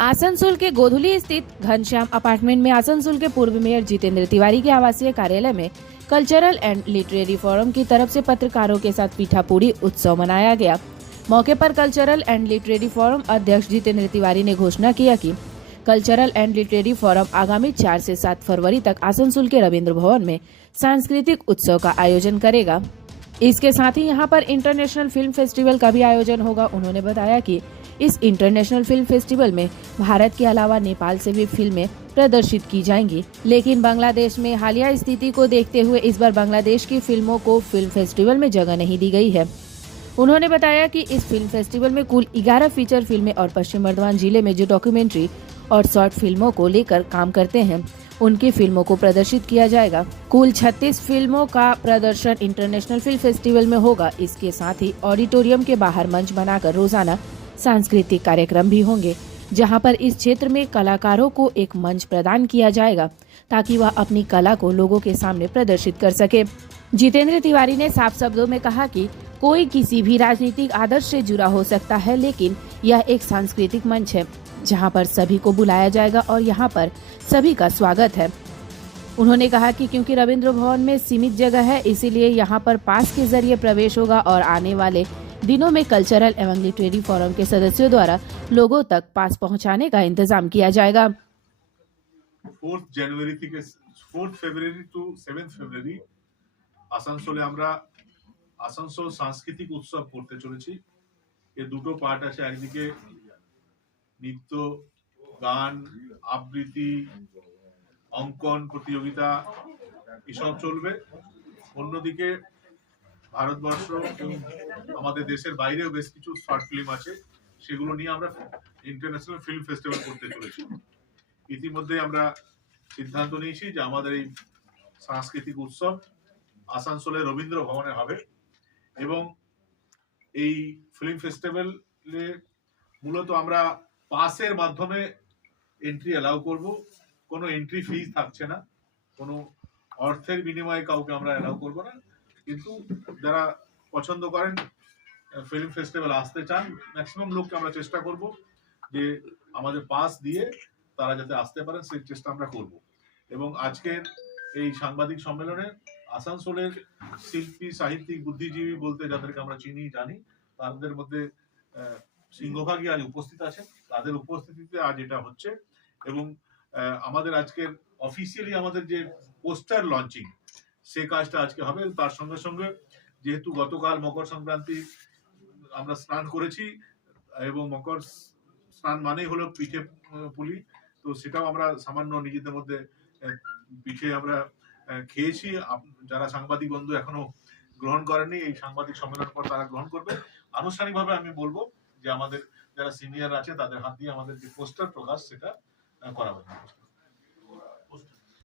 आसनसोल के गोधुली स्थित घनश्याम अपार्टमेंट में आसनसोल के पूर्व मेयर जितेंद्र तिवारी के आवासीय कार्यालय में कल्चरल एंड लिटरेरी फोरम की तरफ से पत्रकारों के साथ पीठापूरी उत्सव मनाया गया। मौके पर कल्चरल एंड लिटरेरी फोरम अध्यक्ष जितेंद्र तिवारी ने घोषणा किया कि कल्चरल एंड लिटरेरी फोरम आगामी 4 से 7 फरवरी तक आसनसोल के रविंद्र भवन में सांस्कृतिक उत्सव का आयोजन करेगा। इसके साथ ही यहां पर इंटरनेशनल फिल्म फेस्टिवल का भी आयोजन होगा। उन्होंने बताया कि इस इंटरनेशनल फिल्म फेस्टिवल में भारत के अलावा नेपाल से भी फिल्में प्रदर्शित की जाएंगी, लेकिन बांग्लादेश में हालिया स्थिति को देखते हुए इस बार बांग्लादेश की फिल्मों को फिल्म फेस्टिवल में जगह नहीं दी गई है। उन्होंने बताया कि इस फिल्म फेस्टिवल में कुल 11 फीचर फिल्में और पश्चिम बर्धमान जिले में जो डॉक्यूमेंट्री और शॉर्ट फिल्मों को लेकर काम करते हैं उनकी फिल्मों को प्रदर्शित किया जाएगा। कुल 36 फिल्मों का प्रदर्शन इंटरनेशनल फिल्म फेस्टिवल में होगा। इसके साथ ही ऑडिटोरियम के बाहर मंच बनाकर रोजाना सांस्कृतिक कार्यक्रम भी होंगे, जहां पर इस क्षेत्र में कलाकारों को एक मंच प्रदान किया जाएगा ताकि वह अपनी कला को लोगों के सामने प्रदर्शित कर सके। जितेंद्र तिवारी ने साफ शब्दों में कहा कि कोई किसी भी राजनीतिक आदर्श से जुड़ा हो सकता है, लेकिन यह एक सांस्कृतिक मंच है जहां पर सभी को बुलाया जाएगा और यहां पर सभी का स्वागत है। उन्होंने कहा कि क्योंकि रविंद्र भवन में सीमित जगह है, इसीलिए यहां पर पास के जरिए प्रवेश होगा और आने वाले दिनों में कल्चरल एवं लिटरेरी फोरम के सदस्यों द्वारा लोगों तक पास पहुंचाने का इंतजाम किया जाएगा। 4 ফেব্রুয়ারি টু 7 ফেব্রুয়ারি আসানসোলে আমরা আসানসোল সাংস্কৃতিক উৎসব করতে চলেছি। এর দুটো পার্ট আছে, একদিকে নৃত্য, গান, আবৃত্তি, অঙ্কন প্রতিযোগিতা এসব চলবে। অন্যদিকে ভারতবর্ষ এবং আমাদের দেশের বাইরেও বেশ কিছু শর্ট ফিল্ম আছে, সেগুলো নিয়ে আমরা ইন্টারন্যাশনাল ফিল্ম ফেস্টিভ্যাল করতে চলেছি। ইতিমধ্যে আমরা সিদ্ধান্ত নিয়েছি যে আমাদের এই সাংস্কৃতিক উৎসব আসানসোলের রবীন্দ্র ভবনে হবে এবং এই ফিল্ম ফেস্টিভ্যালে মূলত আমরা পাসের মাধ্যমে এন্ট্রি অ্যালাউ করব। কোনো এন্ট্রি ফিজ থাকছে না, কোনো অর্থের বিনিময়ে কাউকে আমরা অ্যালাউ করব না। কিন্তু যারা পছন্দ করেন ফিল্ম ফেস্টিভ্যাল আসতে চান, ম্যাক্সিমাম লোককে আমরা চেষ্টা করব যে আমাদের পাস দিয়ে তারা যাতে আসতে পারেন সেই চেষ্টা আমরা করব। এবং আজকের এই সাংবাদিক সম্মেলনে আসানসোলের শিল্পী, সাহিত্যিক, বুদ্ধিজীবী বলতে যাদেরকে আমরা চিনি জানি, তাদের মধ্যে সিংহভাগই আজ উপস্থিত আছেন। তাদের উপস্থিতিতে আজ এটা হচ্ছে এবং আমাদের আজকের অফিসিয়ালি আমাদের যে পোস্টার লঞ্চিং সেই কাজটা আজকে হবে। তার সঙ্গে সঙ্গে যেহেতু গতকাল মকর সংক্রান্তি আমরা স্নান করেছি এবং মকর স্নান মানেই হলো পিঠে পুলি, তো সেটাও আমরা সামান্য নিজেদের মধ্যে পিঠে আমরা খেয়েছি। যারা সাংবাদিক বন্ধু এখনো গ্রহণ করেননি, এই সাংবাদিক সম্মেলনের পর তারা গ্রহণ করবে। আনুষ্ঠানিকভাবে আমি বলবো যে আমাদের যারা সিনিয়র আছে তাদের হাত দিয়ে আমাদের যে পোস্টার প্রকাশ সেটা করা হবে।